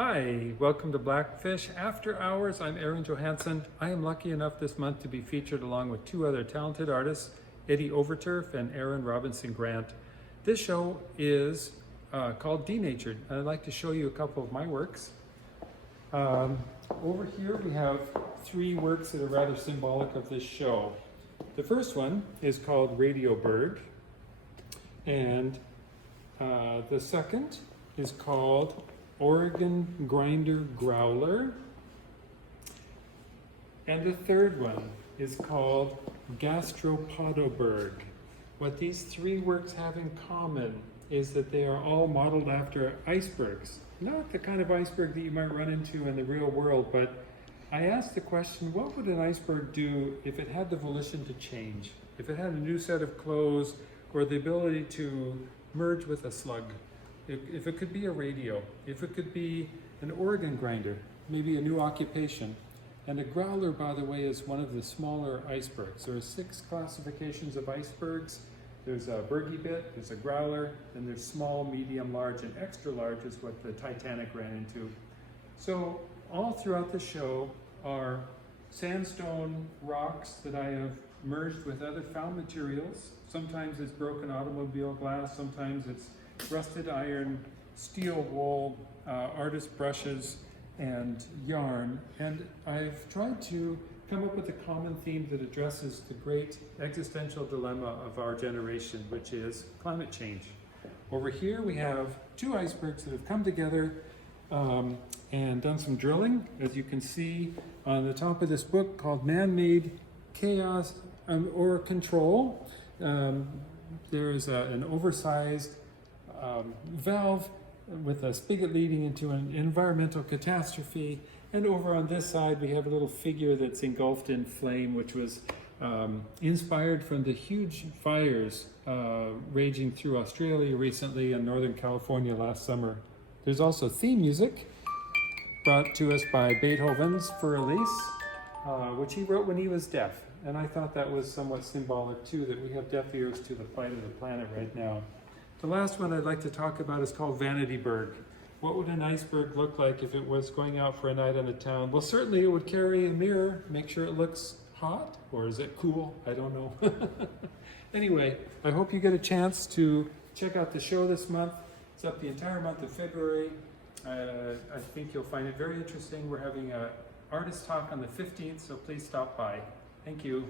Hi, welcome to Blackfish After Hours. I'm Erin Johanson. I am lucky enough this month to be featured along with two other talented artists, Edie Overturf and Erin Robinson Grant. This show is called Denatured, and I'd like to show you a couple of my works. Over here we have three works that are rather symbolic of this show. The first one is called Berg, and the second is called Organ Grinder Growler, and the third one is called Berg. What these three works have in common is that they are all modeled after icebergs. Not the kind of iceberg that you might run into in the real world, but I asked the question, what would an iceberg do if it had the volition to change? If it had a new set of clothes or the ability to merge with a slug? If it could be a radio, if it could be an organ grinder, maybe a new occupation. And a growler, by the way, is one of the smaller icebergs. There are 6 classifications of icebergs. There's a bergy bit, there's a growler, and there's small, medium, large, and extra large is what the Titanic ran into. So all throughout the show are sandstone rocks that I have merged with other found materials. Sometimes it's broken automobile glass, sometimes it's rusted iron, steel wool, artist brushes, and yarn. And I've tried to come up with a common theme that addresses the great existential dilemma of our generation, which is climate change. Over here we have 2 icebergs that have come together and done some drilling, as you can see on the top of this book called Man-Made Chaos or Control. There is an oversized valve with a spigot leading into an environmental catastrophe, and over on this side we have a little figure that's engulfed in flame, which was inspired from the huge fires raging through Australia recently and Northern California last summer. There's also theme music brought to us by Beethoven's For Elise, which he wrote when he was deaf, and I thought that was somewhat symbolic too, that we have deaf ears to the plight of the planet right now. The last one I'd like to talk about is called Vanity Burger. What would an iceberg look like if it was going out for a night on the town? Well, certainly it would carry a mirror, make sure it looks hot, or is it cool? I don't know. Anyway, I hope you get a chance to check out the show this month. It's up the entire month of February. I think you'll find it very interesting. We're having an artist talk on the 15th, so please stop by. Thank you.